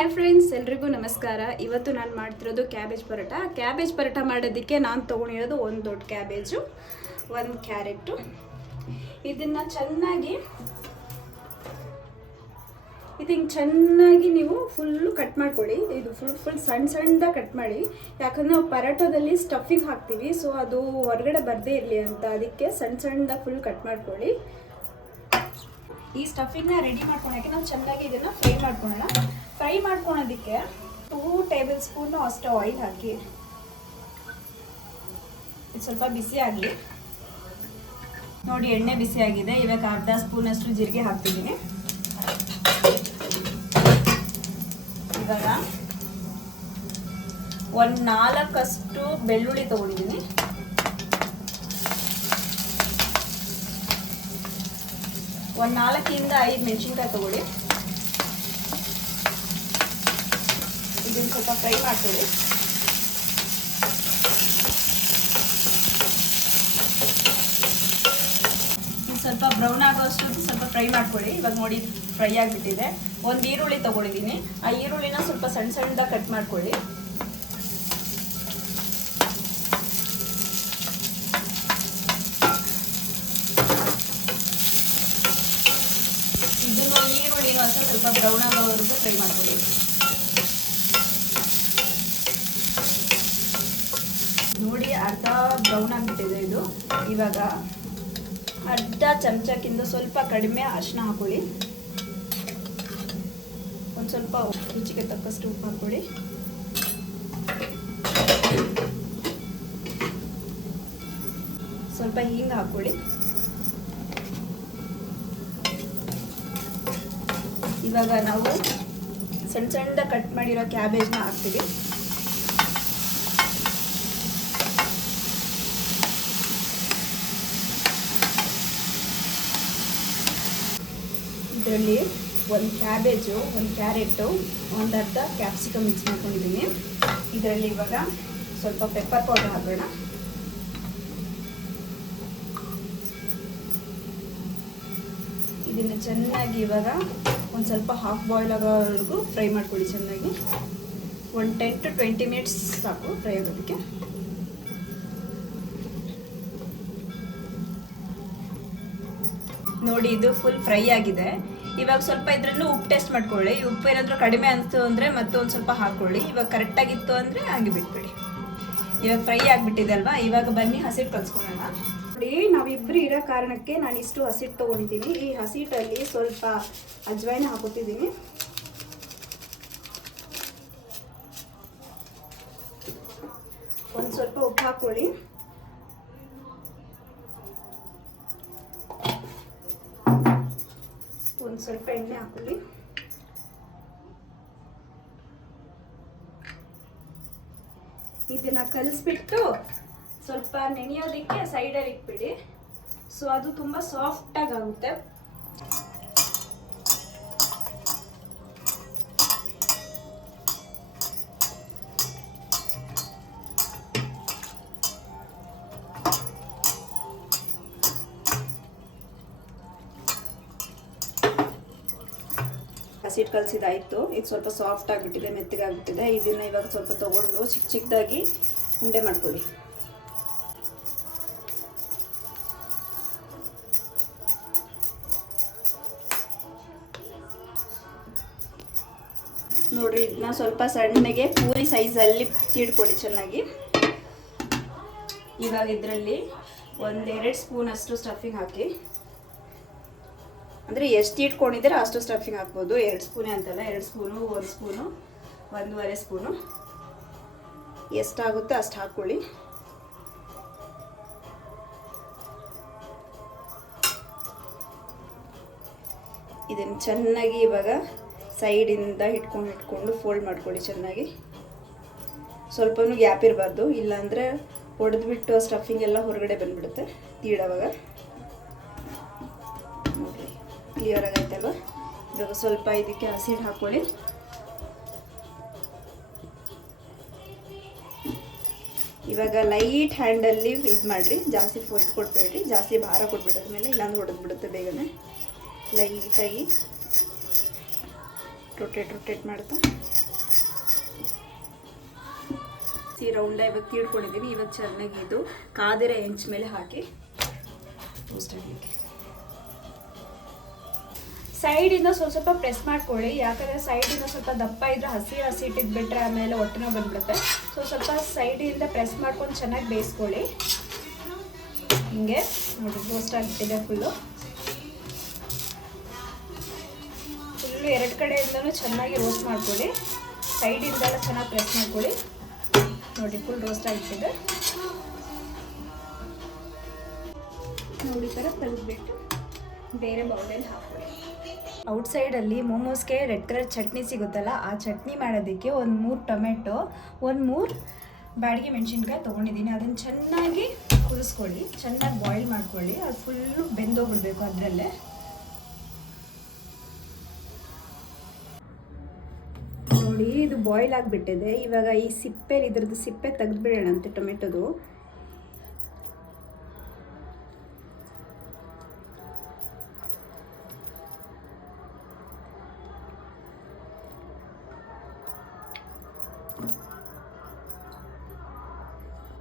Hi friends, ಎಲ್ರಿಗೂ ನಮಸ್ಕಾರ. ಇವತ್ತು ನಾನು ಮಾಡ್ತಿರೋದು ಕ್ಯಾಬೇಜ್ ಪರೋಟ. ಕ್ಯಾಬೇಜ್ ಪರೋಟ ಮಾಡೋದಕ್ಕೆ ನಾನು ತೊಗೊಂಡಿರೋದು ಒಂದು ದೊಡ್ಡ ಕ್ಯಾಬೇಜು, ಒಂದು ಕ್ಯಾರೆಟು. ಇದನ್ನು ಚೆನ್ನಾಗಿ ನೀವು ಫುಲ್ಲು ಕಟ್ ಮಾಡ್ಕೊಳ್ಳಿ. ಇದು ಫುಲ್ ಸಣ್ಣದಾಗಿ ಕಟ್ ಮಾಡಿ, ಯಾಕಂದರೆ ನಾವು ಪರೋಟದಲ್ಲಿ ಸ್ಟಫಿಂಗ್ ಹಾಕ್ತೀವಿ, ಸೊ ಅದು ಹೊರಗಡೆ ಬರದೇ ಇರಲಿ ಅಂತ. ಅದಕ್ಕೆ ಸಣ್ಣದಾಗಿ ಫುಲ್ ಕಟ್ ಮಾಡ್ಕೊಳ್ಳಿ. ಈ ಸ್ಟಫಿಂಗ್ನ ರೆಡಿ ಮಾಡ್ಕೊಳಕ್ಕೆ ನಾವು ಚೆನ್ನಾಗಿ ಇದನ್ನು ಫ್ರೈ ಮಾಡ್ಕೊಳ್ಳೋಣ. ಫ್ರೈ ಮಾಡ್ಕೊಳೋದಕ್ಕೆ 2 ಟೇಬಲ್ ಸ್ಪೂನು ಅಷ್ಟು ಆಯಿಲ್ ಹಾಕಿ. ಇದು ಸ್ವಲ್ಪ ಬಿಸಿ ಆಗಲಿ. ನೋಡಿ, ಎಣ್ಣೆ ಬಿಸಿ ಆಗಿದೆ. ಇವಾಗ ಅರ್ಧ ಸ್ಪೂನಷ್ಟು ಜೀರಿಗೆ ಹಾಕ್ತಿದ್ದೀನಿ. ಇವಾಗ 4 ಬೆಳ್ಳುಳ್ಳಿ ತೊಗೊಂಡಿದ್ದೀನಿ. ಒಂದು 4 ಇಂದ 5 ಮೆಣಸಿನ್ಕಾಯಿ ತೊಗೊಳ್ಳಿ. ಇದನ್ನು ಸ್ವಲ್ಪ ಫ್ರೈ ಮಾಡ್ಕೊಳ್ಳಿ. ಸ್ವಲ್ಪ ಬ್ರೌನ್ ಆಗೋಷ್ಟು ಸ್ವಲ್ಪ ಫ್ರೈ ಮಾಡ್ಕೊಳ್ಳಿ. ಇವಾಗ ನೋಡಿ, ಫ್ರೈ ಆಗಿಬಿಟ್ಟಿದೆ. ಒಂದು ಈರುಳ್ಳಿ ತೊಗೊಂಡಿದ್ದೀನಿ. ಆ ಈರುಳ್ಳಿನ ಸ್ವಲ್ಪ ಸಣ್ಣದಾಗಿ ಕಟ್ ಮಾಡ್ಕೊಳ್ಳಿ. ಇದನ್ನು ಈರುಳ್ಳಿನೂ ಅಷ್ಟೇ ಸ್ವಲ್ಪ ಬ್ರೌನ್ ಆಗೋವರೆಗೂ ಫ್ರೈ ಮಾಡ್ಕೊಳ್ಳಿ. ನೋಡಿ, ಅರ್ಧ ಬ್ರೌನ್ ಆಗಿಬಿಟ್ಟಿದೆ ಇದು. ಇವಾಗ ಅರ್ಧ ಚಮಚಕ್ಕಿಂತ ಸ್ವಲ್ಪ ಕಡಿಮೆ ಅರಿಶಿನ ಹಾಕೊಳ್ಳಿ. ಒಂದು ಸ್ವಲ್ಪ ರುಚಿಗೆ ತಕ್ಕಷ್ಟು ಉಪ್ಪು ಹಾಕೊಳ್ಳಿ. ಸ್ವಲ್ಪ ಹಿಂಗೆ ಹಾಕೊಳ್ಳಿ. ಇವಾಗ ನಾವು ಸಣ್ಣ ಕಟ್ ಮಾಡಿರೋ ಕ್ಯಾಬೇಜ್ನ ಹಾಕ್ತೀವಿ. ಇದರಲ್ಲಿ ಒಂದು ಕ್ಯಾಬೇಜು, ಒಂದು ಕ್ಯಾರೆಟು, ಒಂದು ಅರ್ಧ ಕ್ಯಾಪ್ಸಿಕಮ್ ಮಿಕ್ಸ್ ಮಾಡ್ಕೊಂಡಿದ್ದೀನಿ. ಇದರಲ್ಲಿ ಇವಾಗ ಸ್ವಲ್ಪ ಪೆಪ್ಪರ್ ಪೌಡರ್ ಹಾಕೋಣ. ಇದನ್ನು ಚೆನ್ನಾಗಿ ಇವಾಗ ಒಂದು ಸ್ವಲ್ಪ ಹಾಫ್ ಬಾಯ್ಲ್ ಆಗೋವರೆಗೂ ಫ್ರೈ ಮಾಡ್ಕೊಳ್ಳಿ. ಚೆನ್ನಾಗಿ ಒಂದು 10 to 20 ಮಿನಿಟ್ಸ್ ಸಾಕು ಫ್ರೈ ಆಗೋದಕ್ಕೆ. ನೋಡಿ, ಇದು ಫುಲ್ ಫ್ರೈ ಆಗಿದೆ. ಇವಾಗ ಸ್ವಲ್ಪ ಇದರಲ್ಲೂ ಉಪ್ಪು ಟೇಸ್ಟ್ ಮಾಡ್ಕೊಳ್ಳಿ. ಉಪ್ಪು ಏನಾದರೂ ಕಡಿಮೆ ಅನಿಸ್ತು ಅಂದರೆ ಮತ್ತೊಂದು ಸ್ವಲ್ಪ ಹಾಕ್ಕೊಳ್ಳಿ. ಇವಾಗ ಕರೆಕ್ಟಾಗಿತ್ತು ಅಂದರೆ ಹಾಗೆ ಬಿಟ್ಬಿಡಿ. ಇವಾಗ ಫ್ರೈ ಆಗಿಬಿಟ್ಟಿದೆ ಅಲ್ವಾ. ಇವಾಗ ಬನ್ನಿ ಹಸಿಟ್ಟು ಕಲ್ಸ್ಕೊಳ್ಳೋಣ. ನೋಡಿ, ನಾವಿಬ್ಬರು ಇರೋ ಕಾರಣಕ್ಕೆ ನಾನು ಇಷ್ಟು ಹಸಿಟ್ಟು ತೊಗೊಂಡಿದ್ದೀನಿ. ಈ ಹಸಿಟ್ಟಲ್ಲಿ ಸ್ವಲ್ಪ ಅಜ್ವಾಯಿನ ಹಾಕೋತಿದ್ದೀನಿ. ಒಂದು ಸ್ವಲ್ಪ ಉಪ್ಪು ಹಾಕ್ಕೊಳ್ಳಿ. ಒಂದು ಸ್ವಲ್ಪ ಎಣ್ಣೆ ಹಾಕೊಳ್ಳಿ. ಇದನ್ನ ಕಲಿಸ್ಬಿಟ್ಟು ಸ್ವಲ್ಪ ನೆನೆಯೋದಕ್ಕೆ ಸೈಡಲ್ಲಿ ಇಟ್ಬಿಡಿ. ಸೊ ಅದು ತುಂಬ ಸಾಫ್ಟಾಗಿ ಆಗುತ್ತೆ. ಹಸಿಟ್ಟು ಕಲಸಿದಾಯಿತು. ಇದು ಸ್ವಲ್ಪ ಸಾಫ್ಟ್ ಆಗಿಬಿಟ್ಟಿದೆ, ಮೆತ್ತಗಾಗ್ಬಿಟ್ಟಿದೆ. ಇದನ್ನು ಇವಾಗ ಸ್ವಲ್ಪ ತೊಗೊಂಡು ಚಿಕ್ಕದಾಗಿ ಉಂಡೆ ಮಾಡ್ಕೊಳ್ಳಿ. ನೋಡಿರಿ, ಇದನ್ನ ಸ್ವಲ್ಪ ಸಣ್ಣಗೆ ಪೂರಿ ಸೈಜಲ್ಲಿ ತೀಡ್ಕೊಳ್ಳಿ ಚೆನ್ನಾಗಿ. ಇವಾಗ ಇದರಲ್ಲಿ 1-2 ಸ್ಪೂನ್ ಅಷ್ಟು ಸ್ಟಫಿಂಗ್ ಹಾಕಿ. ಅಂದರೆ ಎಷ್ಟು ಇಟ್ಕೊಂಡಿದ್ದೀರ ಅಷ್ಟು ಸ್ಟಫಿಂಗ್ ಹಾಕ್ಬೋದು. 2 ಸ್ಪೂನೇ ಅಂತಲ್ಲ, 2 ಸ್ಪೂನು, 1 ಸ್ಪೂನು, 1.5 ಸ್ಪೂನು, ಎಷ್ಟಾಗುತ್ತೆ ಅಷ್ಟು ಹಾಕ್ಕೊಳ್ಳಿ. ಇದನ್ನು ಚೆನ್ನಾಗಿ ಇವಾಗ ಸೈಡಿಂದ ಇಟ್ಕೊಂಡು ಫೋಲ್ಡ್ ಮಾಡ್ಕೊಳ್ಳಿ ಚೆನ್ನಾಗಿ. ಸ್ವಲ್ಪನೂ ಗ್ಯಾಪ್ ಇರಬಾರ್ದು, ಇಲ್ಲಾಂದರೆ ಹೊಡೆದ್ಬಿಟ್ಟು ಸ್ಟಫಿಂಗ್ ಎಲ್ಲ ಹೊರಗಡೆ ಬಂದುಬಿಡುತ್ತೆ ತೀಡೋವಾಗ. ನೋಡಿರಿ, ಕ್ಲಿಯರ್ ಆಗೈತಲ್ವ. ಇವಾಗ ಸ್ವಲ್ಪ ಇದಕ್ಕೆ ಹಸಿಟ್ಟು ಹಾಕ್ಕೊಳ್ಳಿ. ಇವಾಗ ಲೈಟ್ ಹ್ಯಾಂಡಲ್ಲಿ ಇದು ಮಾಡಿರಿ, ಜಾಸ್ತಿ ಫೋಲ್ಡ್ ಕೊಡಬೇಡ್ರಿ, ಜಾಸ್ತಿ ಭಾರ ಕೊಟ್ಬಿಡೋದ್ಮೇಲೆ ಇಲ್ಲಾಂದ್ರೆ ಹೊಡೆದ್ಬಿಡುತ್ತೆ ಬೇಗನೆ. ಲೈಟಾಗಿ ರೊಟೇಟ್ ಮಾಡ್ತಾ ಜಾಸ್ತಿ ರೌಂಡ ಇವಾಗ ತೀಡ್ಕೊಂಡಿದ್ದೀನಿ. ಇವಾಗ ಚೆನ್ನಾಗಿ ಇದು ಕಾದಿರೋ ಹೆಂಚ್ ಮೇಲೆ ಹಾಕಿ ರೋಸ್ಟ್ ಆಗಲಿಕ್ಕೆ ಸೈಡಿಂದ ಸ್ವಲ್ಪ ಪ್ರೆಸ್ ಮಾಡ್ಕೊಳ್ಳಿ. ಯಾಕಂದರೆ ಸೈಡಿಂದ ಸ್ವಲ್ಪ ದಪ್ಪ ಇದ್ರೆ ಹಸಿ ಇಟ್ಟಿದ್ಬಿಟ್ರೆ ಆಮೇಲೆ ಹೊಟ್ಟೆನ ಬಂದ್ಬಿಡುತ್ತೆ. ಸ್ವಲ್ಪ ಸೈಡಿಂದ ಪ್ರೆಸ್ ಮಾಡ್ಕೊಂಡು ಚೆನ್ನಾಗಿ ಬೇಯಿಸ್ಕೊಳ್ಳಿ. ಹಿಂಗೆ ನೋಡಿ ರೋಸ್ಟ್ ಆಗಿಬಿಟ್ಟಿದೆ ಫುಲ್ಲು ಎರಡು ಕಡೆಯಿಂದನೂ ಚೆನ್ನಾಗಿ ರೋಸ್ಟ್ ಮಾಡ್ಕೊಳ್ಳಿ. ಸೈಡಿಂದೆಲ್ಲ ಚೆನ್ನಾಗಿ ಪ್ರೆಸ್ ಮಾಡ್ಕೊಳ್ಳಿ. ನೋಡಿ ಫುಲ್ ರೋಸ್ಟ್ ಆಗಿಬಿಟ್ಟಿದೆ. ನೋಡಿ ಥರ ತೆಗೆದ್ಬಿಟ್ಟು ಬೇರೆ ಬೌಲಲ್ಲಿ ಹಾಕೊಳ್ಳಿ. ಔಟ್ಸೈಡಲ್ಲಿ ಮೋಮೋಸ್ಗೆ ರೆಡ್ ಕಲರ್ ಚಟ್ನಿ ಸಿಗುತ್ತಲ್ಲ, ಆ ಚಟ್ನಿ ಮಾಡೋದಕ್ಕೆ ಒಂದು 3 ಟೊಮೆಟೊ, ಒಂದು 3 ಬ್ಯಾಡಗಿ ಮೆಣಸಿನ್ಕಾಯಿ ತೊಗೊಂಡಿದ್ದೀನಿ. ಅದನ್ನು ಚೆನ್ನಾಗಿ ಕುದಿಸ್ಕೊಳ್ಳಿ, ಚೆನ್ನಾಗಿ ಬಾಯ್ಲ್ ಮಾಡ್ಕೊಳ್ಳಿ. ಅದು ಫುಲ್ಲು ಬೆಂದೋಗ್ಬಿಡ್ಬೇಕು ಅದರಲ್ಲೇ. ನೋಡಿ ಇದು ಬಾಯ್ಲ್ ಆಗಿಬಿಟ್ಟಿದೆ. ಇವಾಗ ಈ ಇದ್ರದ್ದು ಸಿಪ್ಪೆ ತೆಗೆದುಬಿಡೋಣಂತೆ ಟೊಮೆಟೊದು.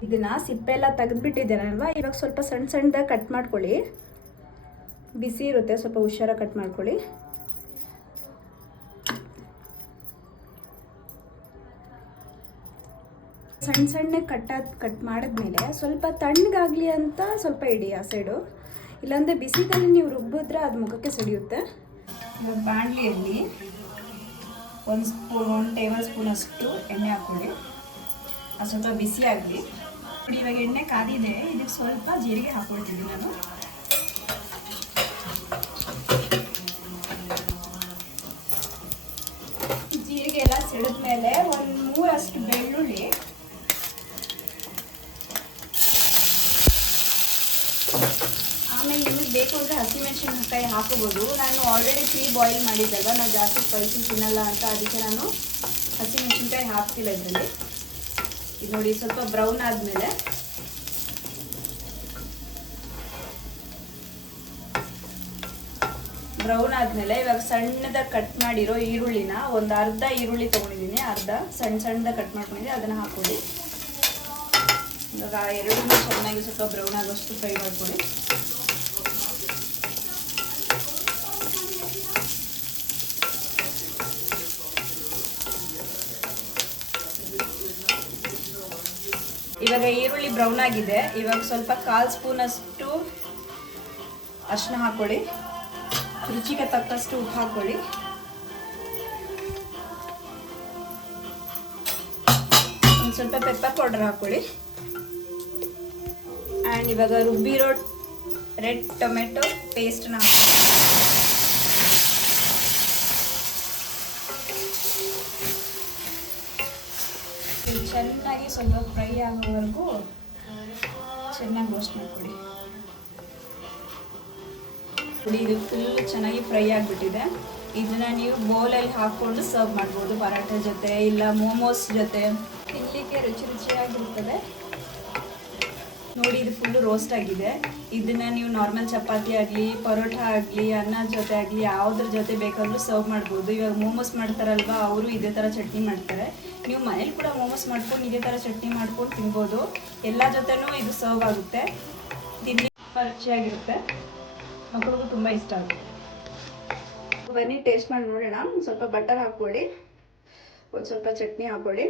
ಇದನ್ನ ಸಿಪ್ಪೆ ಎಲ್ಲ ತೆಗೆದುಬಿಟ್ಟಿದ್ದೇನಲ್ವಾ, ಇವಾಗ ಸ್ವಲ್ಪ ಸಣ್ಣದಾಗಿ ಕಟ್ ಮಾಡ್ಕೊಳ್ಳಿ. ಬಿಸಿ ಇರುತ್ತೆ, ಸ್ವಲ್ಪ ಹುಷಾರಾಗಿ ಕಟ್ ಮಾಡ್ಕೊಳ್ಳಿ. ಸಣ್ಣ ಕಟ್ ಮಾಡಿದ್ಮೇಲೆ ಸ್ವಲ್ಪ ತಣ್ಣಗಾಗಲಿ ಅಂತ ಸ್ವಲ್ಪ ಇಡಿ ಆ ಸೈಡು. ಇಲ್ಲಾಂದರೆ ಬಿಸಿದಲ್ಲಿ ನೀವು ರುಬ್ಬಿದ್ರೆ ಅದು ಮುಖಕ್ಕೆ ಸಿಡಿಯುತ್ತೆ. ಇವಾಗ ಬಾಣಲಿಯಲ್ಲಿ 1 ಟೇಬಲ್ ಸ್ಪೂನ್ ಅಷ್ಟು ಎಣ್ಣೆ ಹಾಕ್ಕೊಳ್ಳಿ. ಅದು ಸ್ವಲ್ಪ ಬಿಸಿ ಆಗಲಿ. ಇವಾಗ ಎಣ್ಣೆ ಕಾದಿದೆ, ಇದಕ್ಕೆ ಸ್ವಲ್ಪ ಜೀರಿಗೆ ಹಾಕ್ಕೊಳ್ತಿದ್ದೀನಿ ನಾನು. ಜೀರಿಗೆ ಎಲ್ಲ ಸಿಡಿದ್ಮೇಲೆ 1 3 ಬೆಳ್ಳುಳ್ಳಿ, ಆಮೇಲೆ ನಿಮಗೆ ಬೇಕು ಅಂದರೆ ಹಸಿಮೆಣಸಿನಕಾಯಿ ಹಾಕೋಬೋದು. ನಾನು ಆಲ್ರೆಡಿ ಬಾಯ್ಲ್ ಮಾಡಿದ್ದಲ್ವ, ನಾವು ಜಾಸ್ತಿ ಸ್ಪೈಸಿ ತಿನ್ನಲ್ಲ ಅಂತ, ಅದಕ್ಕೆ ನಾನು ಹಸಿಮೆಣಸಿನಕಾಯಿ ಹಾಕ್ತಿಲ್ಲ ಇದರಲ್ಲಿ. ಇದು ನೋಡಿ ಸ್ವಲ್ಪ ಬ್ರೌನ್ ಆದಮೇಲೆ ಇವಾಗ ಸಣ್ಣದಾಗಿ ಕಟ್ ಮಾಡಿರೋ ಈರುಳ್ಳಿನ ಒಂದು ಅರ್ಧ ಈರುಳ್ಳಿ ತೊಗೊಂಡಿದ್ದೀನಿ, ಅರ್ಧ ಸಣ್ಣದಾಗಿ ಕಟ್ ಮಾಡ್ಕೊಂಡಿದ್ದೀನಿ, ಅದನ್ನು ಹಾಕೊಳ್ಳಿ. ಇವಾಗ ಎರಡನ್ನೂ ಚೆನ್ನಾಗಿ ಸ್ವಲ್ಪ ಬ್ರೌನ್ ಆಗೋಷ್ಟು ಫ್ರೈ ಮಾಡ್ಕೊಳ್ಳಿ. ಇವಾಗ ಈರುಳ್ಳಿ ಬ್ರೌನ್ ಆಗಿದೆ. ಇವಾಗ ಸ್ವಲ್ಪ 1/4 ಸ್ಪೂನ್ ಅಷ್ಟು ಅರಿಶಿನ ಹಾಕೊಳ್ಳಿ. ರುಚಿಗೆ ತಕ್ಕಷ್ಟು ಉಪ್ಪು ಹಾಕೊಳ್ಳಿ. ಒಂದು ಸ್ವಲ್ಪ ಪೆಪ್ಪರ್ ಪೌಡರ್ ಹಾಕೊಳ್ಳಿ. ಆ್ಯಂಡ್ ಇವಾಗ ರುಬ್ಬಿರೋ ರೆಡ್ ಟೊಮೆಟೊ ಪೇಸ್ಟ್ನ ಹಾಕೊಳ್ಳಿ. ಚೆನ್ನಾಗಿ ಸ್ವಲ್ಪ ಫ್ರೈ ಆಗೋವರೆಗೂ ಚೆನ್ನಾಗಿ ರೋಸ್ಟ್ ಮಾಡ್ಕೊಳ್ಳಿ. ಇದು ಫುಲ್ ಚೆನ್ನಾಗಿ ಫ್ರೈ ಆಗಿಬಿಟ್ಟಿದೆ. ಇದನ್ನ ನೀವು ಬೌಲಲ್ಲಿ ಹಾಕ್ಕೊಂಡು ಸರ್ವ್ ಮಾಡ್ಬೋದು, ಪರಾಠೆ ಜೊತೆ ಇಲ್ಲ ಮೋಮೋಸ್ ಜೊತೆ. ತಿನ್ನಲಿಕ್ಕೆ ರುಚಿಯಾಗಿರ್ತದೆ. ನೋಡಿ ಇದು ಫುಲ್ಲು ರೋಸ್ಟ್ ಆಗಿದೆ. ಇದನ್ನ ನೀವು ನಾರ್ಮಲ್ ಚಪಾತಿ ಆಗಲಿ, ಪರೋಟ ಆಗಲಿ, ಅನ್ನದ ಜೊತೆ ಆಗಲಿ, ಯಾವುದ್ರ ಜೊತೆ ಬೇಕಾದರೂ ಸರ್ವ್ ಮಾಡ್ಬೋದು. ಇವಾಗ ಮೋಮೋಸ್ ಮಾಡ್ತಾರಲ್ವ, ಅವರು ಇದೇ ಥರ ಚಟ್ನಿ ಮಾಡ್ತಾರೆ. ನೀವು ಮನೇಲಿ ಕೂಡ ಮೋಮೋಸ್ ಮಾಡ್ಕೊಂಡು ಇದೇ ಥರ ಚಟ್ನಿ ಮಾಡ್ಕೊಂಡು ತಿನ್ಬೋದು. ಎಲ್ಲ ಜೊತೆನೂ ಇದು ಸರ್ವ್ ಆಗುತ್ತೆ. ತಿನ್ನಲಿಕ್ಕೆ ರುಚಿಯಾಗಿರುತ್ತೆ, ಮಕ್ಕಳಿಗೂ ತುಂಬ ಇಷ್ಟ ಆಗುತ್ತೆ. ಬನ್ನಿ ಟೇಸ್ಟ್ ಮಾಡಿ ನೋಡೋಣ. ಸ್ವಲ್ಪ ಬಟರ್ ಹಾಕ್ಕೊಳ್ಳಿ, ಒಂದು ಸ್ವಲ್ಪ ಚಟ್ನಿ ಹಾಕ್ಕೊಳ್ಳಿ.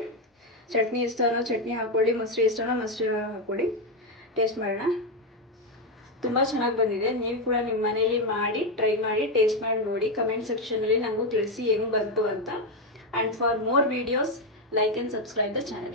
ಚಟ್ನಿ ಇಷ್ಟನೋ ಚಟ್ನಿ ಹಾಕ್ಕೊಳ್ಳಿ, ಮೊಸರು ಇಷ್ಟನೋ ಮೊಸರು ಹಾಕ್ಕೊಳ್ಳಿ. ಟೇಸ್ಟ್ ಮಾಡೋಣ. ತುಂಬ ಚೆನ್ನಾಗಿ ಬಂದಿದೆ. ನೀವು ಕೂಡ ನಿಮ್ಮ ಮನೇಲಿ ಮಾಡಿ ಟ್ರೈ ಮಾಡಿ ಟೇಸ್ಟ್ ಮಾಡಿ ನೋಡಿ. ಕಮೆಂಟ್ ಸೆಕ್ಷನಲ್ಲಿ ನನಗೂ ತಿಳಿಸಿ ಹೆಂಗೆ ಬಂತು ಅಂತ. And for more videos, like and subscribe the channel.